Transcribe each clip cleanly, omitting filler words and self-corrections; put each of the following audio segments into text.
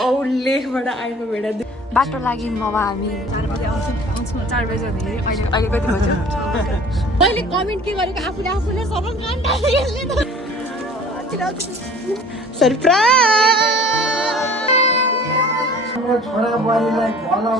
औ लेखबाट आएको बेडा बाटो लाग्यौँ अब हामी 4 बजे आउँछौँ 4 बजे अहिले कति बज्यो मैले कमेन्ट के गरेको आफूले सबै गान्डा सरप्राइज छोरा बुहारीलाई follow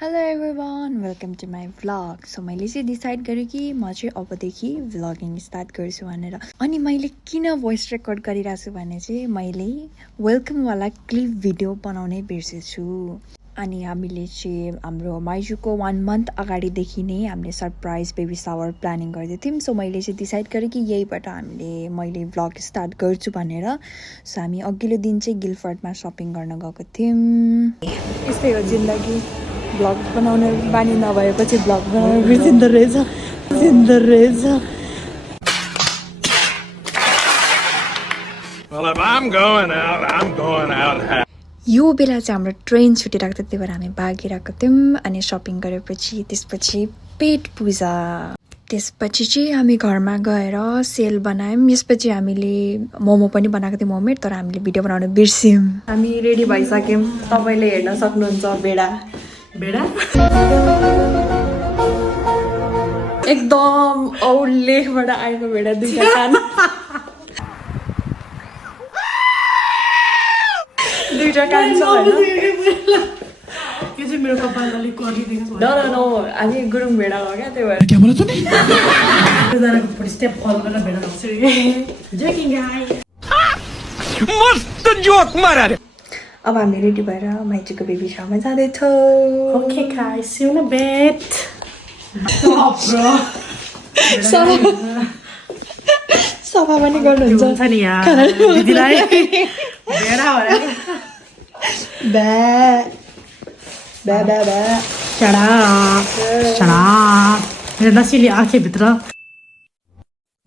hello everyone welcome to my vlog so मैले चाहिँ डिसाइड गरेँ कि म चाहिँ अबदेखि भ्लगिङ स्टार्ट गर्छु भनेर अनि मैले किन भोइस रेकर्ड गरिरहेको छु भने चाहिँ मैले वेलकमवाला क्लिप भिडियो बनाउनै बिर्सेछु अनि हामीले चाहिँ हाम्रो माइजूको 1 मन्थ अगाडिदेखि नै हामीले सरप्राइज बेबी सावर प्लानिङ गर्दै थियौँ सो मैले चाहिँ डिसाइड गरेँ कि यहीबाट मैले भ्लग स्टार्ट गर्छु भनेर सो हामी अघिल्लो दिन चाहिँ गिलफर्डमा सपिङ गर्न गएको थियौँ यस्तै हो जिन्दगी भ्लग बनाउने बानी नभएपछि भ्लग बनाउनु बिर्सिँदो रहेछ Well, if I'm going out. यो बेला चाहिँ हाम्रो ट्रेन छुटिरहेको थियो त्यही भएर हामी भागिरहेको थियौँ अनि सपिङ गरेपछि त्यसपछि पेट पूजा त्यसपछि चाहिँ हामी घरमा गएर सेल बनायौँ यसपछि हामीले मोमो पनि बनाएको थियौँ होममेड तर हामीले भिडियो बनाउनु बिर्स्यौँ हामी रेडी भइसक्यौँ तपाईँले हेर्न सक्नुहुन्छ बेडा एकदम औ लेखबाट आएको बेडा दुईटा कान दुईटा कान छ के चाहिँ मेरो कपाल अलिक करिदिएको छ नो हामी गुरुङ भेडा हो क्या त्यही भएर क्या बोला तूने जनाको फुट स्टेप फलो गरेर भेडा लाग्छ जोकिङ गाइ मस्त जोक मारा रे अब हामी रेडी भएर माइजूको बेबी शावरमा जाँदैछौँ okay guys see you in a bit सफा पनि गर्नुहुन्छ हुन्छ नि यार दिदीलाई भेडा हो ब्या चढा मेरो नसिली आँखेभित्र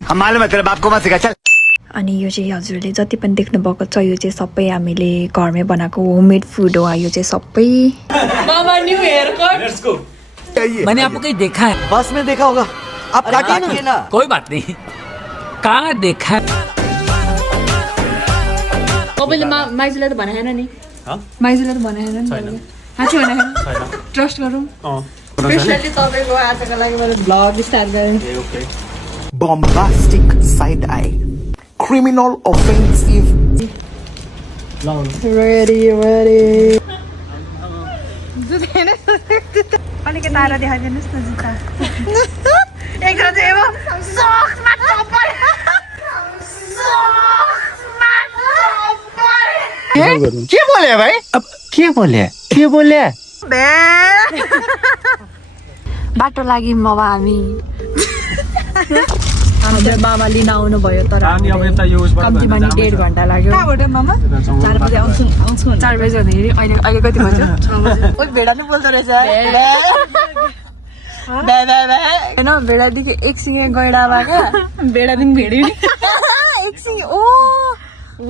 हम मालूम है तेरे बाप को मत सिखा चल अनि यो चाहिँ हजुरले जति पनि देख्नु भएको छ यो चाहिँ सबै हामीले घरमै बनाएको होममेड फुड हो यो चाहिँ सबै मामा new haircut let's go मैंने आपको कहीं देखा है बस में देखा होगा आप काटिए ना कोई बात नहीं कहाँ देखा है तपाईँले माइजूलाई त भने छैन नि माइजूलाई त भने छैन नि साँच्चै भने छैन ट्रस्ट गरौँ स्पेसली तपाईँको आजको लागि मैले भ्लग स्टार्ट गरेँ bombastic side eye, criminal offensive. Ready. अलिकति तारा देखाइदिनुहोस् न जुत्ता एकजना चाहिँ अब सक्समा चप्पल क्या बोले भाई अब के बोले बाटो लाग्यौँ अब हामी हाम्रो मामा लिन आउनु भयो तर कम्तीमा नि 1.5 घन्टा लाग्यो कहाँबाट मामा 4 बजे आउँछु 4 बजे भन्दाखेरि अहिले कति बज्यो ओइ भेडा नि बोल्दो रहेछ होइन भेडादेखि एकसिङे गैडामा क्या भेडादेखि भेडी एकसिङे ओ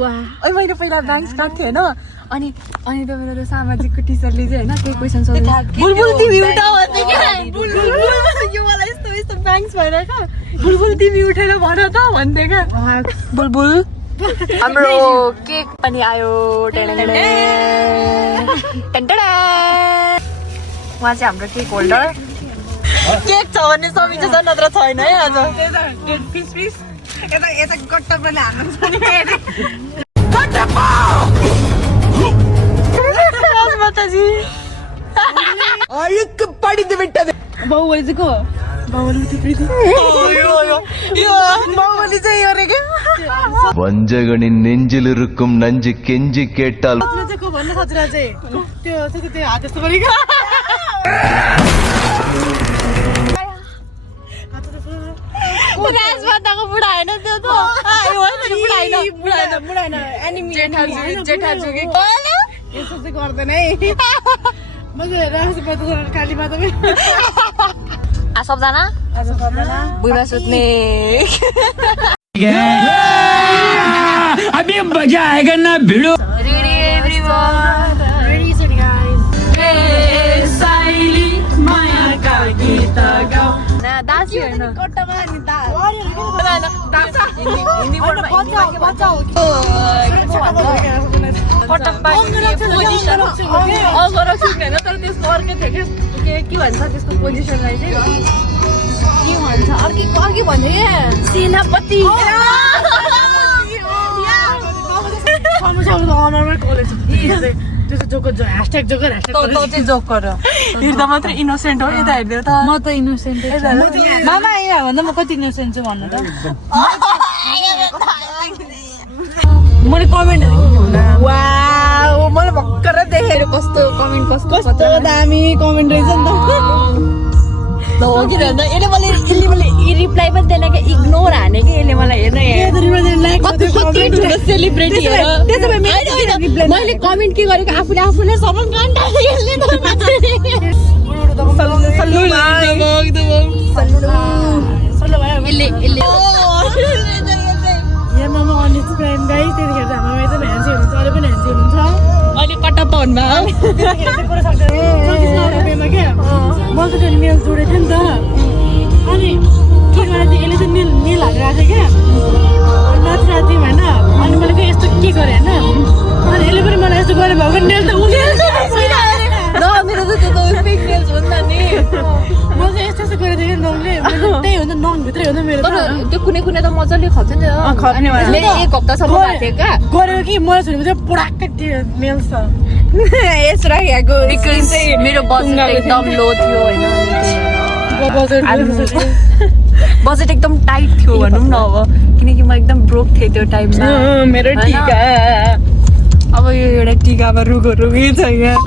वाह मैले पहिला ब्याङ्क्स काट्थेँ होइन अनि त मेरो सामाजिकको टिचरले चाहिँ होइन केही क्वेसन सोध्यो बुलबुल तिमी उठा भन्दै क्या यो मलाई यस्तो ब्याङ्क्स भएर क्या बुलबुल तिमी उठेर भन त भन्दै क्या बुलबुल हाम्रो केक पनि आयो उहाँ चाहिँ हाम्रो केक होल्डर केक छ भने समिति छ नत्र छैन है आज यता गट्टकले हाल्नु छ नि माताजी आयुक पडिदे बिट्टा बाहुबली चाहिँ को बाहुबली चाहिँ प्रीति बाहुबली चाहिँ यो रे के வஞ்சகனின் நெஞ்சில் இருக்கும் நஞ்சு கெஞ்சி கேட்டால் चाहिँ को भन्नु खतरा चाहिँ त्यो हात यस्तो गरेको राजमाताको बुढा होइन त्यो त बुढाइन एनिमी जेठाजु के यसो चाहिँ गर्दैन है मजा राजमाता काली माता सबजना बुढा सुत्ने अभी मजा आएगा ना भिड़ो रेडी एभ्रीवन रेडी गाइस ए साइली मायाका गीत गाऊ दासी होइन कट्टामा नि दा हिन्दी वर्डमा अंगरक्षक होइन तर त्यसको अर्कै थियो के भन्छ त्यसको पोजिसनलाई चाहिँ के भन्छ अर्कै भन्थे सेनापति हिँड्दा मात्रै इनोसेन्ट हो यता हेर्दै त म त इनोसेन्ट मामा यहाँ भन्दा म कति इनोसेन्ट छु भन्नु त मैले कमेन्ट मैले भर्खर देखेर कस्तो कमेन्ट कस्तो दामी कमेन्ट रहेछ नि त हो कि यसले मैले रिप्लाई पनि दिएन क्या इग्नोर हाने कि यसले मलाई हेर्न सेलिब्रेटी मैले कमेन्ट के गरेको आफूले सबै अहिले कटप्पा हुनुभयो नेल जोडेको थियो नि त अनि के गरेको थिएँ यसले चाहिँ नेल हालेर आएको थियो क्या नाचिरहेको थियौँ होइन अनि मैले चाहिँ यस्तो के गरेँ होइन अनि यसले पनि मलाई यस्तो गरेँ भएको नेल त उसले मेरो त त्यो त फेक नेल्स हो नि त नि म चाहिँ यस्तो यस्तो गरेको थिएँ क्या नङले त्यही हुन्छ नङभित्रै हुन्छ मेरो तर त्यो कुनै त मजाले खप्छ नि खप्ने मैले एक हप्तासम्म भएको थियो क्या गरेको कि मलाई छोडेको चाहिँ पुराक्कै नेल्स छ यस राखेको मेरो बजेट एकदम लो थियो होइन बजेट एकदम टाइट थियो भनौँ न अब किनकि म एकदम ब्रोक थिएँ त्यो टाइममा मेरो टिका अब यो एउटा टिकामा रुगै छ यहाँ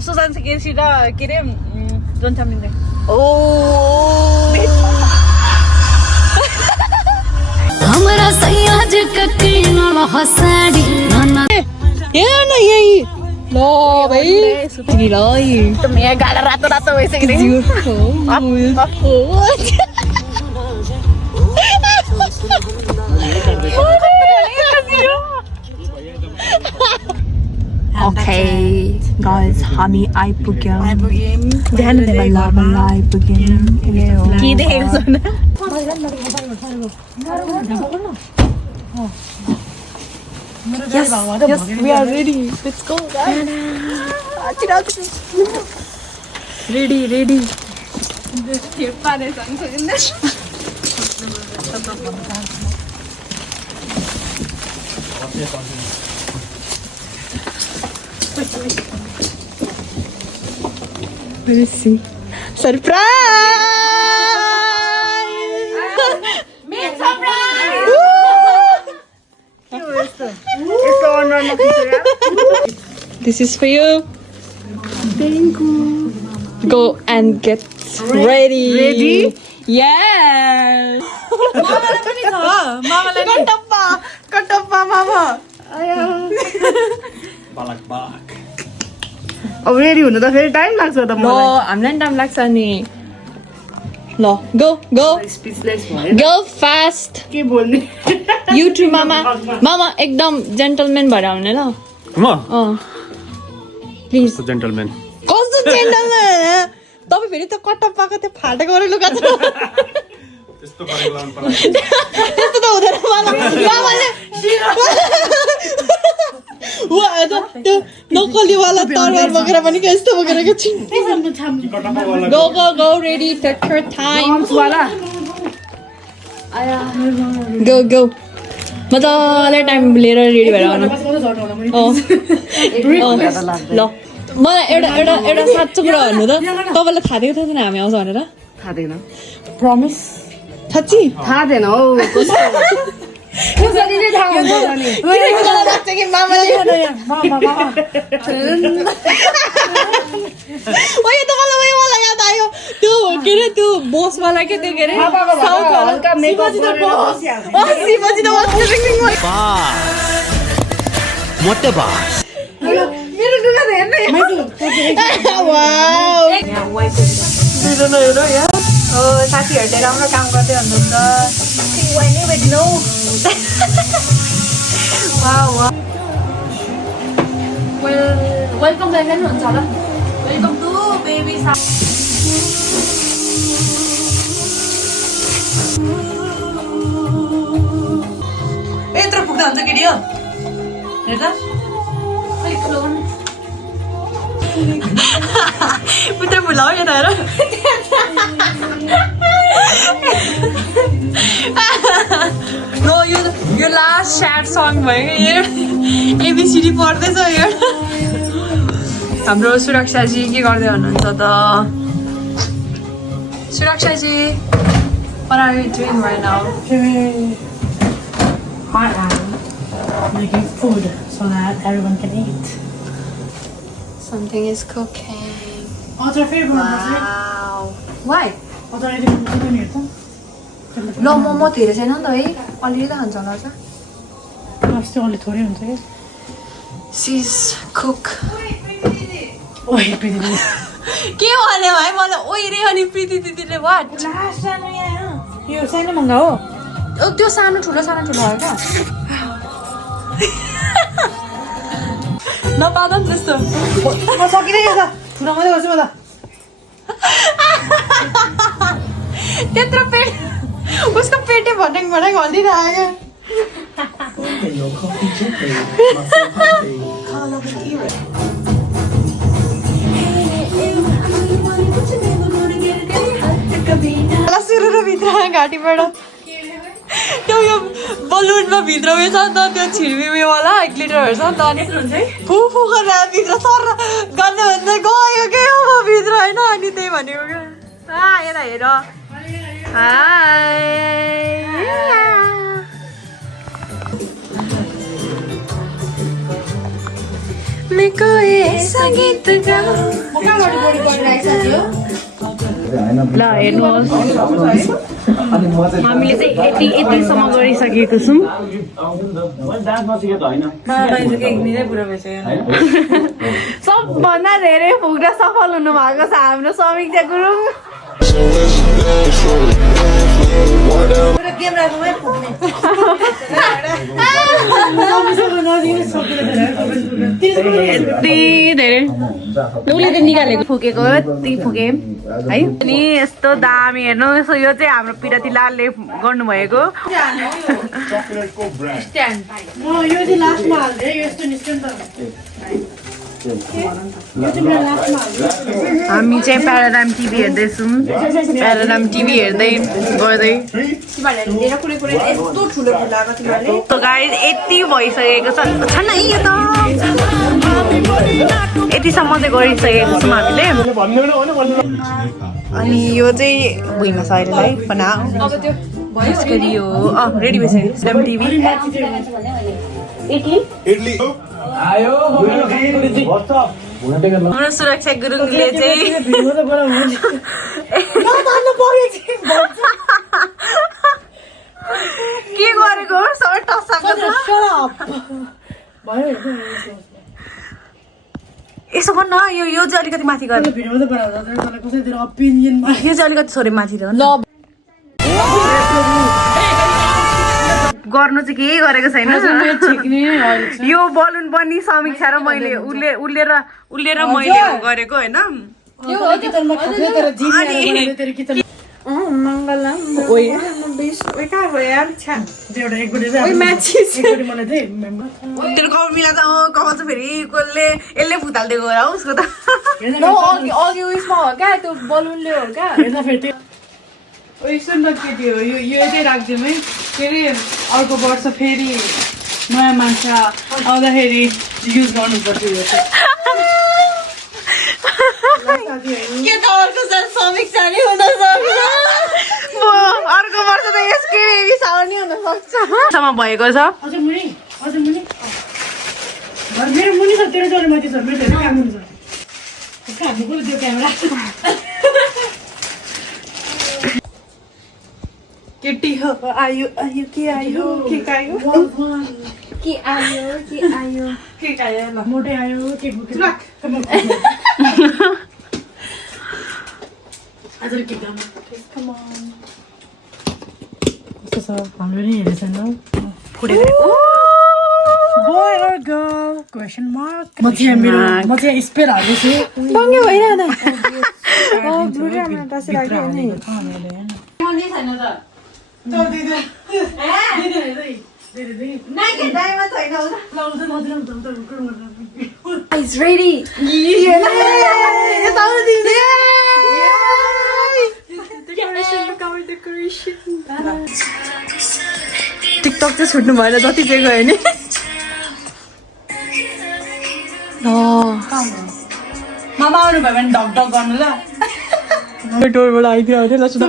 सुशान्त केसी र के अरे जोन चामलिङ हमरा सयाज ककिन हसाडी हेर्न यही ल भाइ सुत्गी ल एकदम यहाँ गाडा रातो भइसक्यो ओके गाइस हामी आइपुग्यौँ ध्यान बल्ल आइपुग्यौँ के देखेको छ Yes, we are ready. Let's go. Ready. Let's see. Surprise! Big surprise! This is for you. Thank you. Go and get ready. Ready? Yes. मामाले पनि छ मामाले कटप्पा मामा अब रेडी हुनु त फेरि टाइम लाग्छ त ल हामीलाई नि टाइम लाग्छ नि ल गो फास्ट के बोल्ने यु टु मामा एकदम जेन्टलमेन भएर आउने ल म प्लिज जेन्टलमेन कस्तो जेन्टलमेन तपाईँ फेरि त कटप्पाको त्यो फाटेको लुगा छ त्यस्तो गरेको लाउनु पर्छ त्यस्तो त हुँदैन मामाले त्यो नक्कलीवाला तरवार बोकेर पनि यस्तो बोकेर के go ready take your time go मजाले टाइम लिएर रेडी भएर आउनु ल मलाई एउटा साँचो कुरा भन्नु त तपाईँलाई थाहा दिएको थियो हामी आउँछ भनेर थाहा थिएन प्रमिस साँच्ची थाहा थिएन हौ त्यो के अरे त्यो बसवाला के त्यो के अरे मोटे बास मेरो लुगा त हेर्नु साथीहरूले राम्रो काम गर्दै हुनुहुन्छ well वेलकम ल्याइदिनु हुन्छ होला वेलकम टु बेबी यत्रो पुग्दा हुन्छ केटी हो हेर त पुत्र भुलाऊ यहाँ हेर नो यो लास्ट स्याड सङ भयो यो एबिसिडी पढ्दैछ यो हाम्रो सुरक्षाजी के गर्दै हुनुहुन्छ त सुरक्षाजी what are you doing right now? I am making food so that everyone can eat. Something is cooking. What's your favorite? Wow. Why? What's your favorite? ल मोमो धेरै छैन नि त है अलिअलि त खान्छ होला त अस्ति अलि थोरै हुन्छ क्या She's cook. ओइ प्रिति दिदी के भन्यो भाइ मलाई ओइरे अनि प्रीति दिदीले वाट लास्ट सानो यहाँ यो सानो मङ्गा हो त्यो सानो ठुलो हो क्या नपाद नि त्यस्तो सकिँदै छ ठुलो मात्रै गर्छु म त त्यत्रो पेट उसको पेटै भट्याङ हल्लिरहेको सुरु भित्र घाँटीबाट त्यो यो बलुनमा भित्र उयो छ नि त त्यो छिर्मी उयोवाला 1 लिटरहरू छ नि त अनि फु गरेर भित्र सर गर्ने भन्दा गयो के हो भित्र होइन अनि त्यही भनेको क्या यता हेर मेको ऐसा गीत गाऊ ल हेर्नुहोस् हामीले चाहिँ यतिसम्म गरिसकेको छौँ सबभन्दा धेरै पुग्न सफल हुनु भएको छ हाम्रो समीक्षा गुरुङ यति धेरै उसले त निकालेको फुकेको यति फुके है अनि यस्तो दामी हेर्नु यसो यो चाहिँ हाम्रो पिरती लालले गर्नुभएको हामी चाहिँ प्याराडाइम टिभी हेर्दैछौँ प्याराडाइम टिभी हेर्दै गर्दै तो गाइस यति भइसकेको छ छैन है यो त यतिसम्म चाहिँ गरिसकेको छौँ हामीले अनि यो चाहिँ भुइँमा छ अहिलेलाई बनाऊ त्यसरी यो रेडी भइसक्यो स्ल्याम टिभी हाम्रो सुरक्षा गुरुङले चाहिँ के गरेको सबै टसाएको छ यसो गर्न यो चाहिँ अलिकति माथि गर्नु यो चाहिँ अलिकति छोरे माथि गर्नु चाहिँ केही गरेको छैन यो बलुन पनि समीक्षा र मैले उसले र मैले गरेको होइन तेरो कपाल मिला त कपाल चाहिँ फेरि कसले यसले फुतालिदिएको हो उसको त अघि उयसमा हो क्या त्यो बलुनले हो क्या सुन केटी हो यो चाहिँ राखिदिउँ है फेरि अर्को वर्ष फेरि नयाँ मान्छे आउँदाखेरि युज गर्नुपर्छ यो के त अर्को समीक्षा नि हुन सक्छ अर्को वर्ष त यसकै बेबी सावर नि हुन सक्छ सम्म भएको छ अझ मुनि मेरो मुनि छ तेरो जोडी माथि छ मेरो धेरै काम हुन्छ हाम्रो त्यो क्यामेरा केटी हो आयो के आयो ल मोटै आयो के आज के काम कस्तो छ हाम्रो नि हेरेको छैन फुडेको Boy or girl question mark म चाहिँ स्पेयर हाल्दैछु बङ्गे भइरहन ब्लुरामा टाँसी राख्यो नि It's ready. टिकटक चाहिँ छुट्नु भएर जति चाहिँ गयो नि मामा आउनु भयो भने ढक ढक गर्नु ल डोरबाट आइदियो अरे ल सुन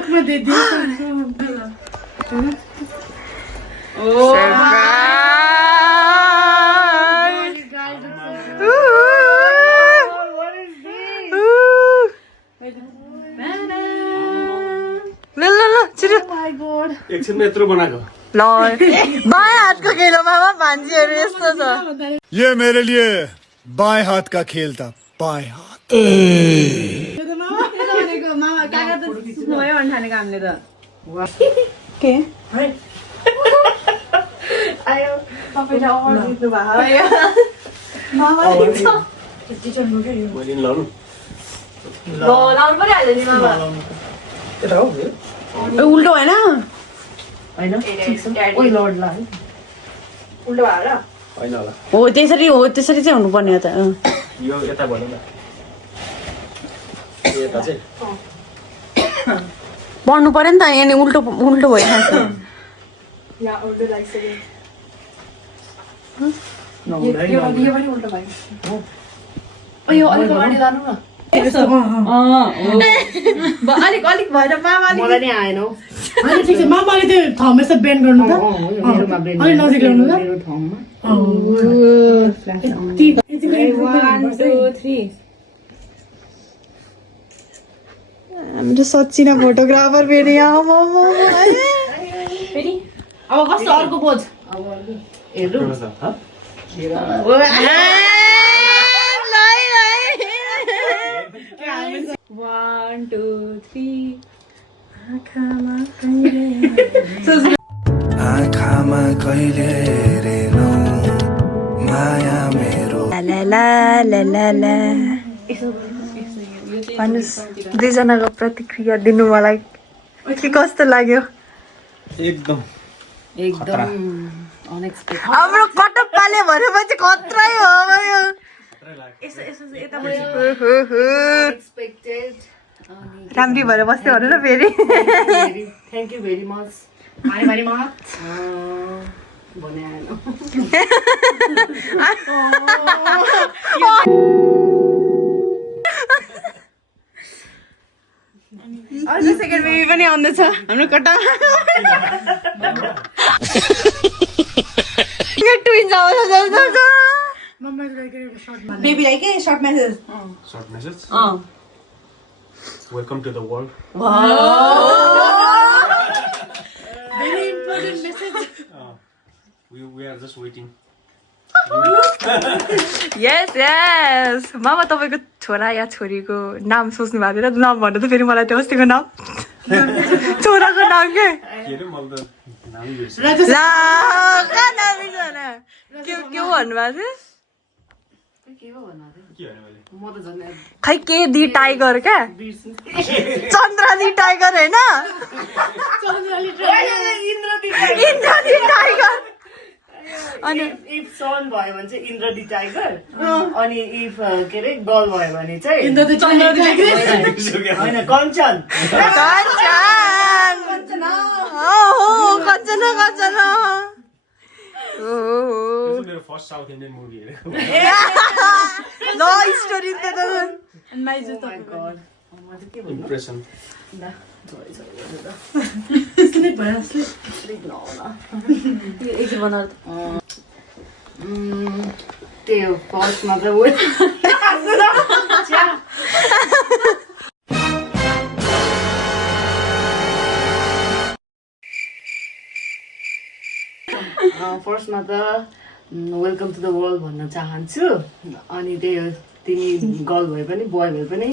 एकछिनमा यत्रो बनाएको ल बायाँ हातको खेलो मामा भान्जीहरू यस्तो छ ये मेरे लिए बाएं हाथ का खेल था बाएं हाथ मामा काका त भयो भन्ने ठानेको हामीले त के आयो तपाईले अगाडि दिनु भयो मामा मैले लाउनु लाउनु परिहाल्यो नि मामा उल्टो होइन उल्टो भएर होइन होला हो त्यसरी चाहिँ हुनुपर्ने हो त यो यता भन्नु न यता चाहिँ पढ्नु पर्यो नि त यहाँ उल्टो उल्टो भइरहेको छ यहाँ उल्टो लागिसक्यो यो पनि उल्टो भयो यो अलिक अगाडि लानु न अलिक अलिक भएर मामाले मलाई नै आएन हौ अनि ठिक छ मामाले त्यो ठाउँमा यसो बेन्ड गर्नु त अलि नजिक ल्याउनु त मेरो ठाउँमा 1 2 3 हाम्रो सचिना फोटोग्राफर फेरि यहाँ फेरि अब कस्तो अर्को पोज हेर्नु 1 2 3 आँखामा कहिले हेरेनौ माया मेरो भन्नुहोस् दुईजनाको प्रतिक्रिया दिनु मलाई के कस्तो लाग्यो एकदम अनएक्सपेक्टेड हाम्रो कटप्पाले भनेपछि खत्रै हो भयो अनएक्सपेक्टेड राम्री भएर बस्यो भने न फेरि thank you very much very much भने आएन अर्को सेकेन्ड बेबी पनि आउँदैछ हाम्रो कट्टामा ट्विन्स आउँछ जस्तो बेबीलाई के short message short message welcome to the world very important message we are just waiting yes मामा तपाईँको छोरा या छोरीको नाम सोच्नु भएको थियो नाम भन्नु त फेरि मलाई त्यो अस्तिको नाम छोराको नाम के के अरे मैले त नामै बिर्सेँ ला कहाँ नाम बिर्सन के भन्नु भएको थियो के भने मैले म त झन् खै के दि टाइगर क्या चन्द्रदी टाइगर होइन इन्द्रदी टाइगर अनि इफ सन भयो भने चाहिँ इन्द्रदी टाइगर अनि इफ के अरे गर्ल भयो भने चाहिँ होइन कञ्चन कञ्चना मेरो फर्स्ट साउथ इन्डियन मुभी हेरेको ल स्टोरी त इम्प्रेसन त्यही हो फर्स्टमा चाहिँ फर्स्टमा त वेलकम टु द वर्ल्ड भन्न चाहन्छु अनि त्यही हो तिमी गर्ल भए पनि बोय भए पनि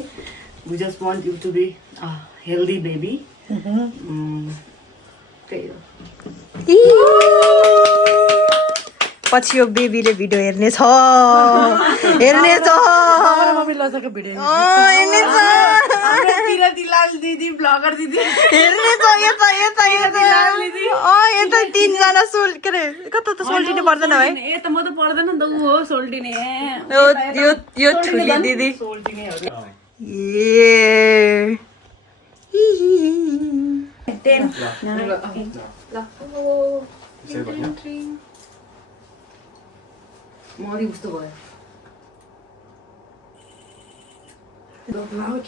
we just want you to be healthy baby त्यही हो पछि यो बेबीले भिडियो हेर्नेछ हेर्नेछ मम्मी लजाको भिडियो हेर्नेछ दिलाल दिदी ब्लगर दिदी हेर्नेछ यता तीनजना सोल के अरे कता त सोल्टिनु पर्दैन है ए त म त पर्दैन नि त उ हो सोल्टिने यो ठुली दिदी मरि उस्तो भयो हाम्रो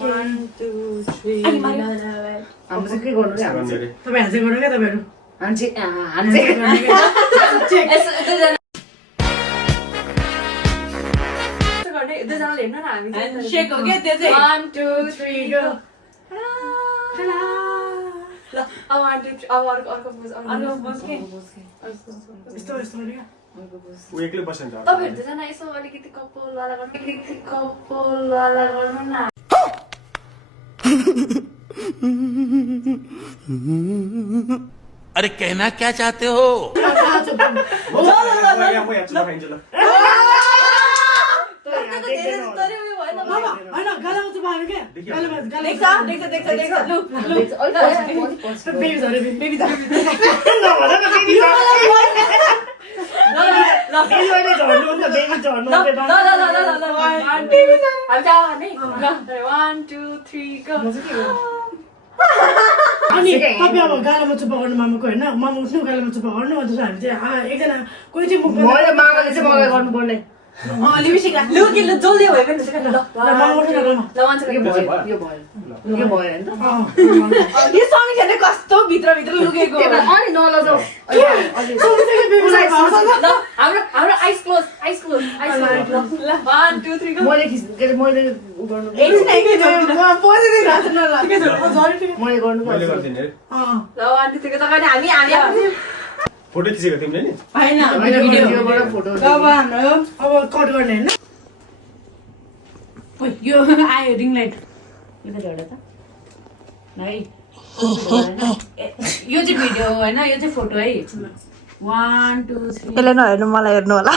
चाहिँ के गर्नु रे तपाईँ हान्से गर्नु क्या तपाईँहरू हान्छे शेक हो क्या त्यो चाहिँ 1 2 3 गो ल अब 1 2 3 अब अर्को पोज यस्तो यस्तो गर्नु क्या ऊ एक्लै बसेन त तपाईहरु दुईजना यसो अलिकति कपाल वाला गर्नु न अरे कहना क्या चाहते हो म यहाँ चुला खाइन्छ ल होइन गालामा चाहिँ भयो क्या गालामा अनि तपाईँ अब गालामा चुप्पा गर्नु मामाको होइन मामा उठ्नु गालामा चुप्पा गर्नु अन्त हामी चाहिँ एकजना कोही चाहिँ मुख मामाले चाहिँ मलाई गर्नुपर्ने लिपस्टिक लु कि ल जल्दी भयो भने मामा उठ्नु गालामा ल मान्छे यो भयो हैन त यो समीक्षाले कस्तो भित्र लुकेको अनि नलजाऊ हाम्रो आइस क्लोज ल 1 2 3 गो मैले मैले गर्नु मैले गर्नु मैले गर्दिन रे ल 1 2 3 गो तपाईले हामी फोटो खिचेको तिमीले नि हैन भिडियोबाट फोटो अब हाम्रो अब कट गर्ने हैन ओइ यो आयो रिङ लाइट यो त एउटा त है यो चाहिँ भिडियो होइन यो चाहिँ फोटो है 1 2 3 यसलाई नहेर्नु मलाई हेर्नु होला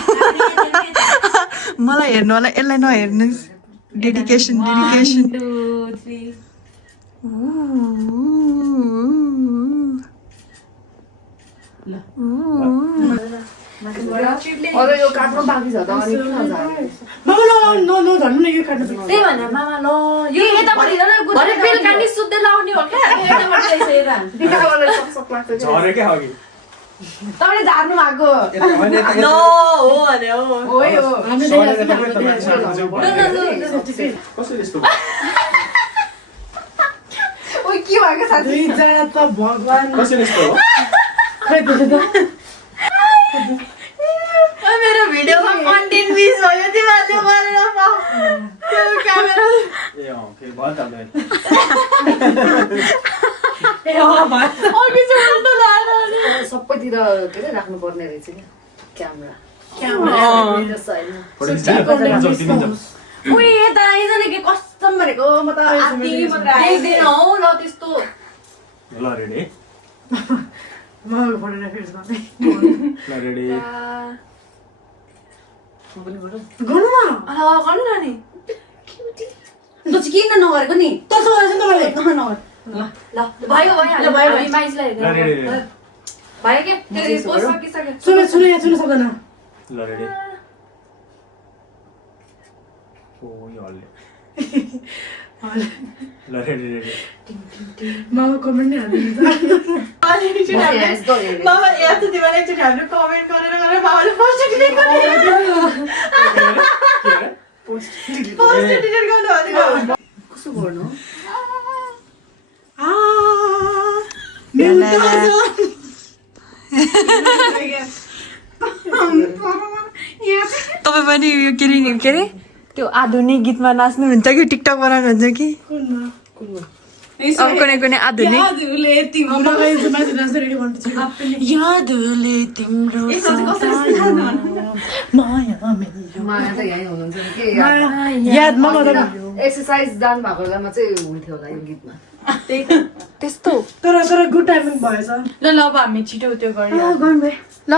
मलाई हेर्नु होला यसलाई नहेर्नुहोस् डेडिकेसन 1 2 3 अरे यो काट्नु बाँकी छ त अनि किन जाने मामा न धर्नु न यो काट्नु त्यही भनेर मामा ल यो यतापट्टि भरे बेलुका नि सुत्दै लाउने हो क्या यतापट्टि यसो यता सक्सक लाग्छ झरेकै हो कि तपाईले झार्नु भएको न हो भने हो हामी कसरी यस्तो ओइ के भएको साथी दुईजना त भगवान कसरी यस्तो हो खै त्यो त मेरो भिडियोमा कन्टेन्ट मिस भयो तिमीहरूले गरेर त्यो क्यामेरा ए अँ फेरि भयो त अन्त ए हो भाइ अघि चाहिँ उल्टो लाग्यो सबैतिर के रे राख्नु पर्ने रहेछ क्या क्यामेरा फोटो खिच्नु उही यता आइजने के कस्टम भनेको म त आत्ति देख्दैन हौ ल त्यस्तो ल रेडी मामाको फोटोग्राफी गर्ने ल रेडी गर्नु न गर्नु न नि त चाहिँ किन नगरेको नि त्यसो गरेर चाहिँ तपाईँले नगर ल भयो हामी माइजलाई ल रेडी भयो के त्यो पोस्ट सकिसक्यो सुन यहाँ सुन सक्दैन ल रेडी ओ यो हल्ले ल रेडी मामा कमेन्ट नै हालिदिनु मामा यहाँ त तिमीले एकचोटि हामीले कमेन्ट गरेर मामाले फर्स्ट डिलिट गर्नु कसो गर्नु तपाईँ पनि यो के अरे त्यो आधुनिक गीतमा नाच्नुहुन्छ कि टिकटक बनाउनुहुन्छ कि अब कुनै आधुनिक यादले तिम्रो माया त यहीँ हुनुहुन्छ नि के यादमा एक्सर्साइज जानु भएको बेलामा चाहिँ हुन्थ्यो होला यो गीतमा त्यस्तो तर गुड टाइमिङ भएछ ल अब हामी छिटो त्यो गर्नु ल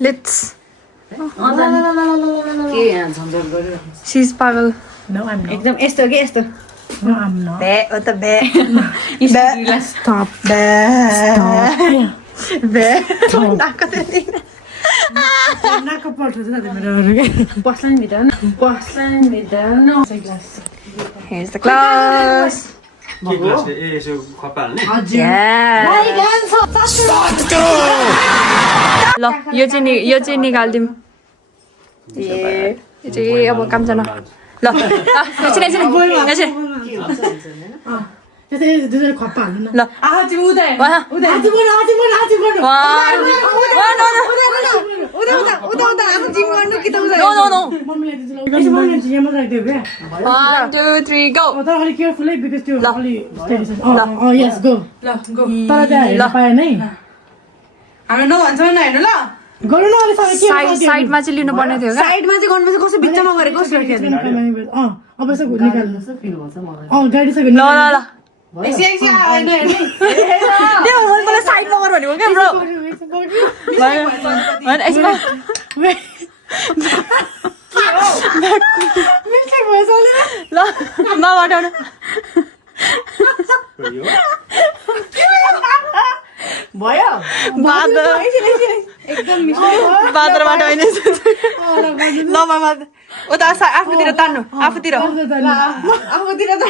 लेट्स के यहाँ झन्झट गर्यो She's पागल No, I'm not. एकदम यस्तो के यस्तो No, I'm not. बे ओ त बे Stop. बे नाक नाक पल्टाउँछ नि मेरो के बस्ला नि भित्र No. Say glass. Here's the glass ल यो चाहिँ निकाल्दिउँ यो चाहिँ अब काम छैन ल त्यसै खप्पा हाल्नु ल आज उदय वाह आज गर्नु No. मम्मीले त्यसलाई मम्मीले जिममा राख्दियो के 1 2 3 go तर अलि केयरफुल है बिकज त्यो अलि यस गो तर त्यहाँ हेर्न पाएन है हाम्रो नभन्छ न हैन ल गर्नु न अलि सबै साइडमा चाहिँ लिनु पर्ने थियो साइडमा चाहिँ गर्नुपर्छ कसो बिचमा गरे कसो अब यसो निकाल्नु फिल भन्छ मलाई गाडी सबै ल एकछिन हैन हैन मलाई साइडमा गर भनेको क्या ब्रो ल माबाट आउनु भयो बादरबाट होइन ल मामा उता आफूतिर तान्नु आफूतिर भयो अब उता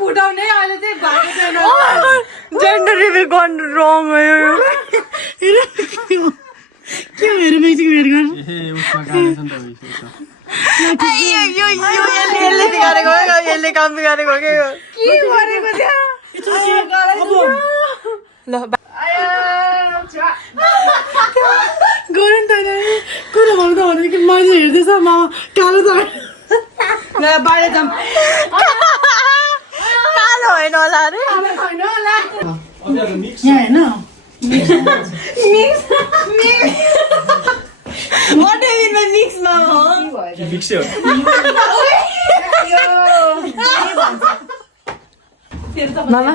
फुटाउने अहिले चाहिँ भएको छैन जेन्डर रिभिल गन रङ भयो के हेर म्युजिक हेर गर्नु यसले बिगारेको यसले काम बिगारेको के गरेको थियो ल गरे नि त कुरो भन्नु त भने कि मैले हेर्दैछ मामा कालो त बाहिर जाम कालो होइन होला अरे यहाँ होइन What do you mean by mix, mama? Mama?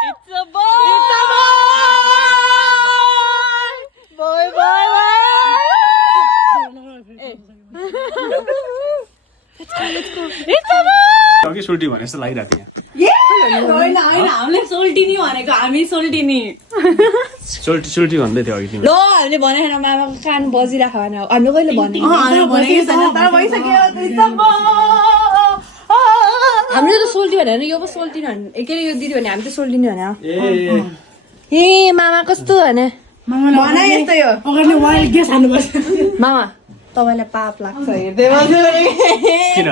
It's a boy! It's a boy! Boy! अघि सोल्टी भने जस्तो लागिरहेको थियो होइन हामीले सोल्टिनी भनेको हामी सोल्टिनी सोल्टी भन्दै थियो अघि ल हामीले भनेको छैन मामाको कान बजिरहेको होइन हामीले कहिले भनेको हामीले त सोल्टी भनेर यो पो सोल्टिनी भने के अरे यो दिदी भने हामी त सोल्टिनी भने ए मामा कस्तो भने अगाडि वाइल्ड गेस हान्नुपर्छ मामा तपाईँलाई पाप लाग्छ हेर्दै किन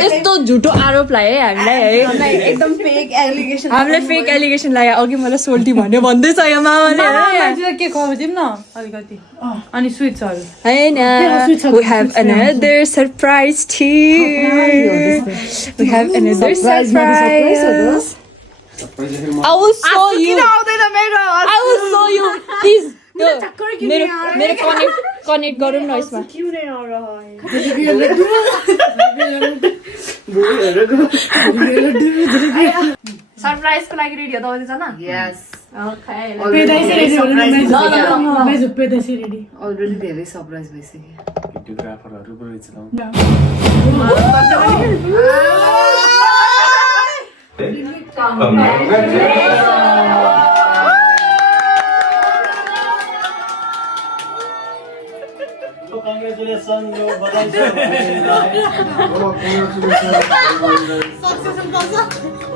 यस्तो झुटो आरोप लाग्यो है हामीलाई है एकदम फेक एलिगेसन हामीले फेक एलिगेसन लाग्यो अघि मलाई सोल्टी भन्यो भन्दैछ यो मामाले के खुवाउँछौँ न अलिकति अनि स्विट्सहरू होइन we have another surprise too we have another surprise I will show you I will show you please मेरो कनेक्ट गरौँ न यसमा सरप्राइजको लागि रेडी हो त जान यस अलरेडी धेरै सरप्राइज भइसक्यो भिडियोग्राफरहरू पो रहेछ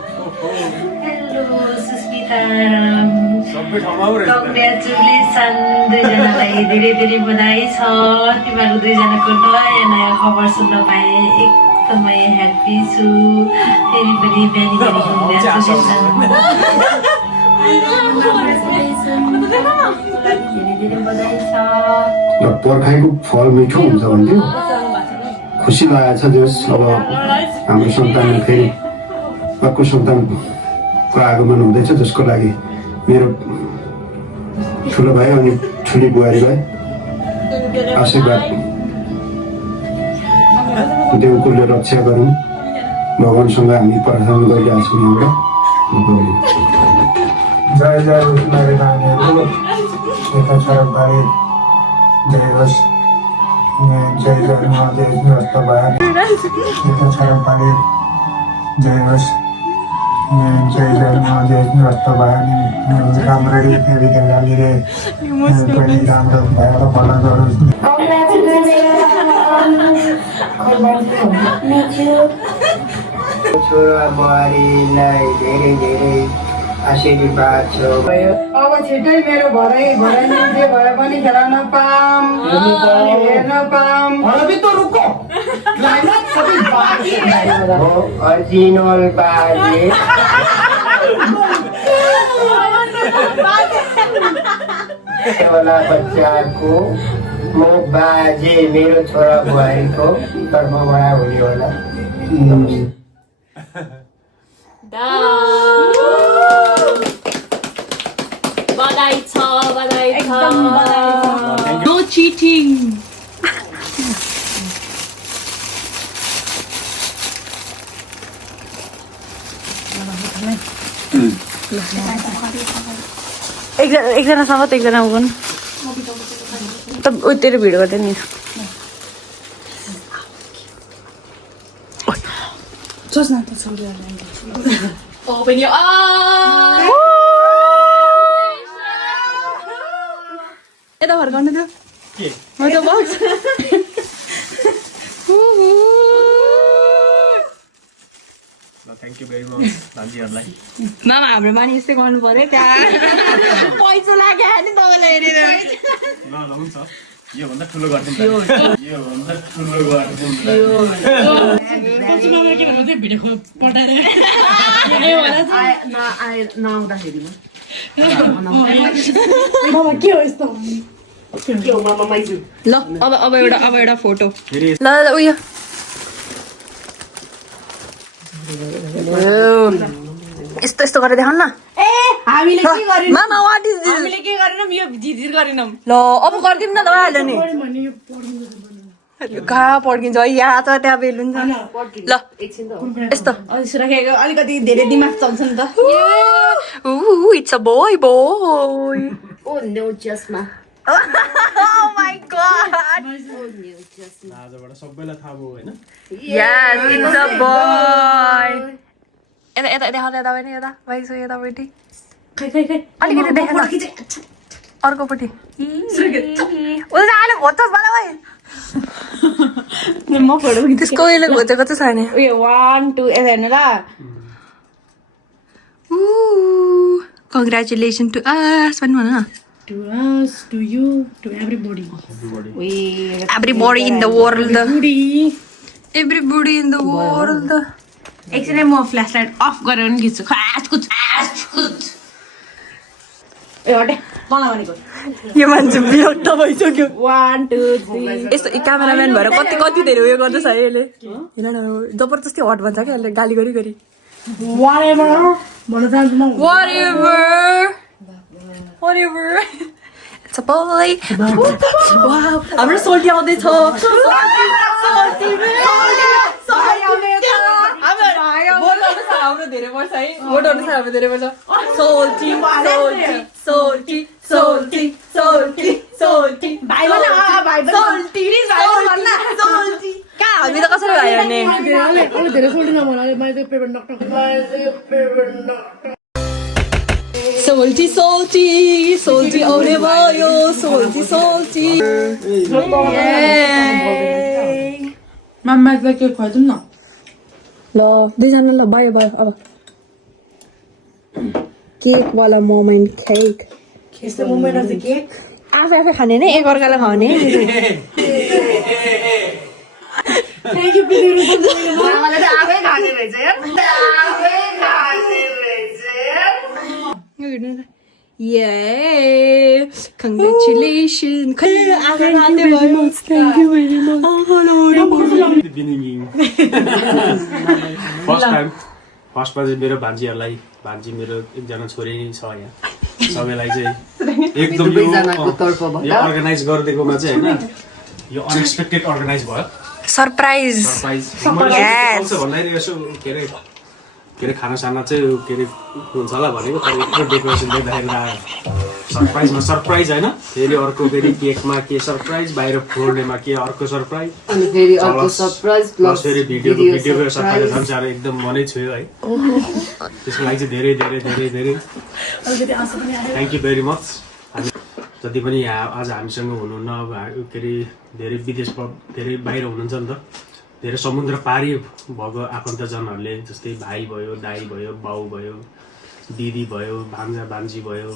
हेलो सुस्मिता कङ्ग्रेचुलेसन दुईजनालाई धेरै धेरै बधाई छ तिमीहरू दुईजनाको नयाँ खबर सुन्न पाएँ एकदमै ह्याप्पी छु फेरि पनि धेरै बधाई छ पर्खाइको फल मिठो हुन्छ भन्थ्यो खुसी लागेको छ जस अब हाम्रो सन्तानले फेरि अर्को सन्तान आगमन हुँदैछ, जसको लागि मेरो ठुलो भाइ अनि ठुली बुहारीलाई आशीर्वाद देवकुलले रक्षा गरौँ भगवानसँग हामी प्रार्थना गरिरहेका छौँ यहाँबाट। जय जय नारी नानीहरू यता छोराबारी जय होस्, जय जय महादेव नस्त भयो यता छोराबारी जय होस्, जय जय महादेव नस्त भयो नि राम्ररी विद्यालयले पनि राम्रो भएर भला गरोस्। छोरा बुहारीलाई धेरै धेरै आशीर्वाद छ। अब छिटै मेरो भराइ निम्ति भए पनि खेलाउन पाऊँ, हेर्न पाऊँ। ओरिजिनल बाजे वाला बच्चाको म बाजे मेरो छोरा बुहारीको तर्फबाट हुने होला। बधाई छ, बधाई छ। No cheating. एकजनासँग त एकजना हुन् त तेरो भिडियो गर्दै नि Open your eyes. यता फर्काउनु त्यो म त box thank you very much दाजुहरूलाई। मामा हाम्रो बानी यस्तै गर्नु पर्यो त्यहाँ पैसा लाग्यो नि तपाईँलाई हेरेर ल हुन्छ योभन्दा ठुलो गरिदिउँ, योभन्दा ठुलो गरिदिउँ। के भन्नु चाहिँ भिडियो पठाएर नआउँदाखेरि मामा के हो यस्तो? के हो मामा माइजू? ल अब एउटा फोटो ल उयो यस्तो यस्तो गरेर देखाउनु न। ए हामीले के गरेन? मामा व्हाट इज दिस? हामीले के गरेनौँ? यो झिझिर गरेनौँ। ल अब गरिदिउँ न भइहाल्यो नि। कहाँ पड्किन्छ यहाँ त त्यहाँ बेलुन छ ल यस्तो अलिकति धेरै दिमाग चल्छ नि त। It's a boy boy oh no चस्मा। Oh my god! आजबाट सबैलाई थाहा भयो होइन? Yes, it's a boy. यता देखा पनि यता भाइ सो यतापट्टि अलिकति देखा न अर्कोपट्टि आले घोच्छ बला भाइ म फोटो त्यसको उयोले घोचेको चाहिँ छैन। उयो 1 2 यता हेर्नु ल। Congratulations to us भन्नु भन न। To us, to you, to everybody. Everybody in the world. Everybody in the world. एकछिन म फ्ल्यास लाइट अफ गरेर पनि खिच्छु। ए हटे मलाई भनेको यो मान्छे विरक्त भइसक्यो। 1 2 3 यस्तो क्यामेराम्यान भएर कति धेरै उयो गर्दैछ है यसले। हेर न जबरजस्ती हट भन्छ क्या यसले गाली गरी whatever भन्न चाहन्छु म। Whatever. It's a boy. Wow. हाम्रो सोल्टी आउँदैछ। हाम्रो धेरै पर्छ है। भोट अनुसार हाम्रो धेरै पर्छ। सोल्टी सोल्टी सोल्टी सोल्टी सोल्टी भाइ भन्न भाइ सोल्टी सोल्टी कहाँ हामी त कसरी भयो भने अलि धेरै सोल्टी नभन अलि माइज पेमेन्ट डक्टर सोल्टी आउने भयो सोल्टी मामालाई के खुवाइदिउँ न। ल दुईजना ल भयो अब केक वाला मोमेन्ट केक यस्तो मोमेन्ट अफ द केक आफै खाने नै एकअर्कालाई खुवाउने। थ्याङ्क यू पिदिरु मामाले त आफै खाने रहेछ यार। Yay! Congratulations! Thank you very much. First फर्स्टमा चाहिँ मेरो भान्जी मेरो एकजना छोरी छ यहाँ सबैलाई चाहिँ एकदम दुवैजनाको तर्फबाट यो अर्गनाइज गरिदिएकोमा चाहिँ होइन यो अनएक्सपेक्टेड अर्गनाइज भयो सरप्राइज भन्दाखेरि यसो के अरे खानासाना चाहिँ के अरे हुन्छ होला भनेको तर यत्रो डेकोरेसन देख्दाखेरि सरप्राइज होइन फेरि अर्को फेरि केकमा के सरप्राइज बाहिर फोड्नेमा के अर्को सरप्राइज अनि फेरि अर्को सरप्राइज प्लस फेरि भिडियोको सरप्राइज झन् साह्रो एकदम मनै छुयो है त्यसको लागि चाहिँ धेरै धेरै धेरै धेरै थ्याङ्क यू भेरी मच हामी जति पनि यहाँ आज हामीसँग हुनुहुन्न अब के अरे धेरै विदेशमा धेरै बाहिर हुनुहुन्छ नि त धेरै समुद्र पारी भएको आफन्तजनहरूले जस्तै भाइ भयो दाइ भयो बाउ भयो दिदी भयो भान्जा भान्जी भयो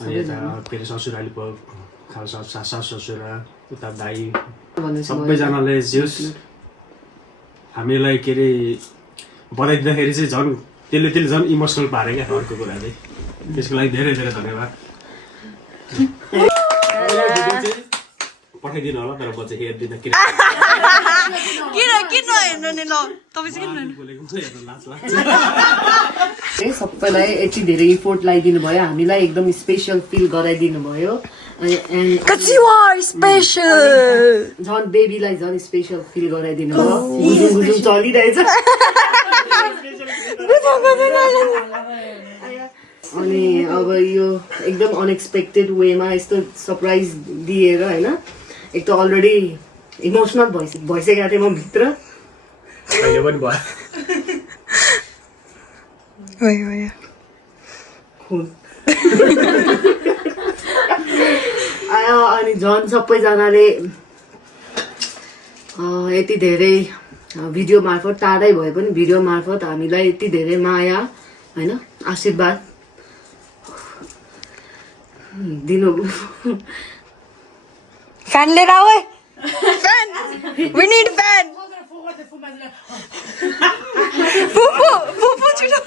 अनि यता के अरे ससुराली भयो सास ससुरा उता दाइ सबैजनाले जेस हामीलाई के अरे बधाई दिँदाखेरि चाहिँ झन् त्यसले झन् इमोसनल पारे क्या अर्को कुरा चाहिँ त्यसको लागि धेरै धेरै धन्यवाद पठाइदिनु होला तर म चाहिँ हेर्दिनँ किन हेर्नु नि ल तपाईँ चाहिँ किन सबैलाई यति धेरै इफोर्ट लगाइदिनु भयो हामीलाई एकदम स्पेसल फिल गराइदिनु भयो झन् बेबीलाई झन् स्पेसल फिल गराइदिनु भयो गुजुङ चलिरहेछ अनि अब यो एकदम अनएक्सपेक्टेड वेमा यस्तो सरप्राइज दिएर होइन एक त अलरेडी इमोसनल भइसकेको थिएँ म भित्र अहिले पनि भयो आयो अनि झन् सबैजनाले यति धेरै भिडियो मार्फत टाढै भए पनि भिडियो मार्फत हामीलाई यति धेरै माया होइन आशीर्वाद दिनु फ्यान लिएर आऊ है फ्यान वी नीड फ्यान फुफु छिटो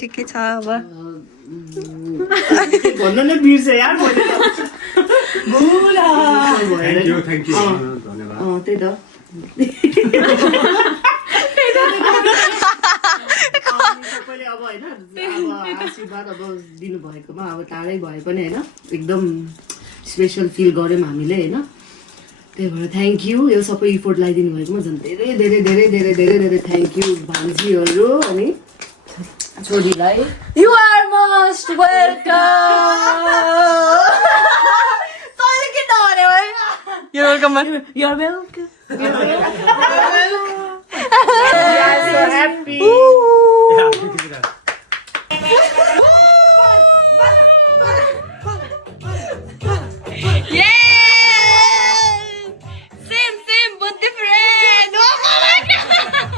ठिकै छ अब भन्नु नै बिर्से यार थ्याङ्क यू धन्यवाद त्यही त सबैले अब होइन अब आशीर्वाद अब दिनुभएकोमा अब टाढै भए पनि होइन एकदम स्पेसल फिल गऱ्यौँ हामीले होइन त्यही भएर थ्याङ्क यू यो सबै इफोर्ट लगाइदिनु भएकोमा झन् धेरै धेरै धेरै धेरै धेरै धेरै थ्याङ्क यू भान्जीहरू अनि छोरीलाई यु आर मोस्ट वेलकम तैँले के डऱ्यौ है You're welcome. You're welcome. We are so happy. Same, but different. Oh my god.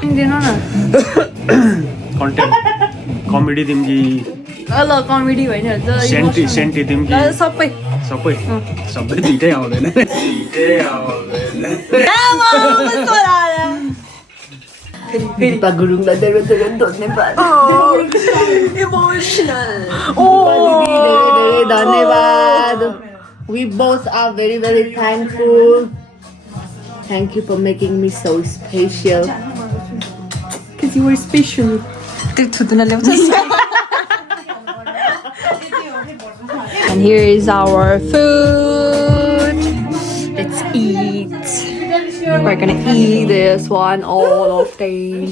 Content comedy दिउँ कि ल कमेडी होइन सेन्टी दिउँ कि सबै दुइटै आउँदैन Piripa Gurungla धन्यवाद इमोशनल धन्यवाद We both are very very thankful. Thank you for making me so special. Because you were special. And here is our food. Let's eat. We're gonna eat this one all of day.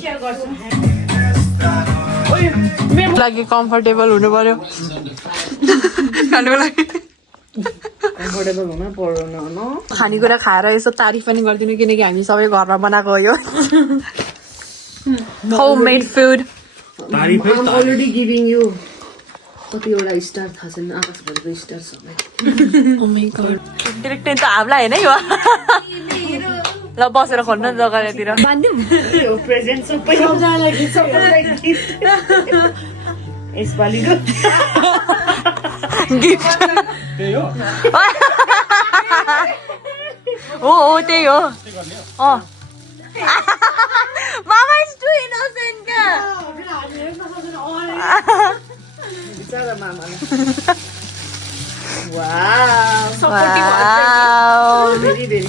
Like comfortable हुनु पर्यो खानुको लागि Comfortable हुन पर्दैन न खानेकुरा खाएर यसो तारिफ पनि गर्दिनु किनकि हामी सबै घरमा बनाएको हो यो homemade food. I'm already giving you कतिवटा स्टार थाहा छैन आकाशभरिको स्टार छ Oh my god. डिरेक्ट त हाबला हैन यो ल बसेर खन्न जग्गातिर बान्दिम यो प्रेजेन्ट सबै सबैलाई गिफ्ट यसपालिको गिफ्ट त्यही हो हो त्यही हो मामा इज टु इनोसेन्ट का बिचारा मामाले वाउ Wow. very very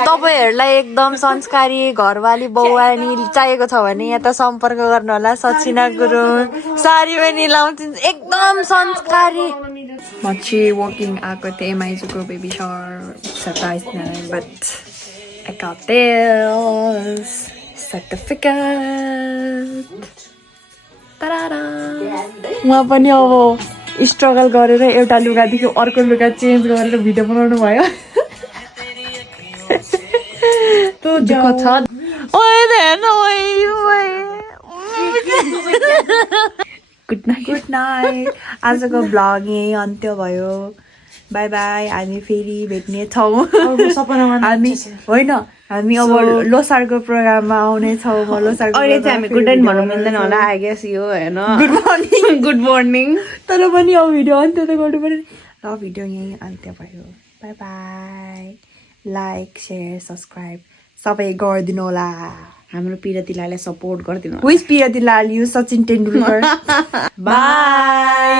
तपाईँहरूलाई एकदम संस्कारी घरवाली बाउवानी चाहिएको छ भने यहाँ सम्पर्क गर्नु होला सचिना गुरुङ सारी पनि लाउँछन् एकदम संस्कारी म चाहिँ वकिङ आएको थिएँ माइजूको baby shower surprise but I got this certificate. Ta-da-da. उहाँ पनि अब स्ट्रगल गरेर एउटा लुगादेखि अर्को लुगा चेन्ज गरेर भिडियो बनाउनु भयो दुःख छ गुड नाइट आजको भ्लग यही अन्त्य भयो बाई बाई हामी फेरि भेट्ने छौँ हामी होइन हामी अब लोसारको प्रोग्राममा आउने छौँ म लोसारको अहिले चाहिँ हामी गुड नाइट भन्नु मिल्दैन होला आई गेस यो होइन गुड मर्निङ तर पनि अब भिडियो अन्त्य त गर्नु पर्यो र भिडियो यहीँ अन्त्य भयो bye bye like share subscribe सबै गरिदिनु होला हाम्रो पिरती लाललाई सपोर्ट गरिदिनु with Pirti Lal you Sachin Tendulkar by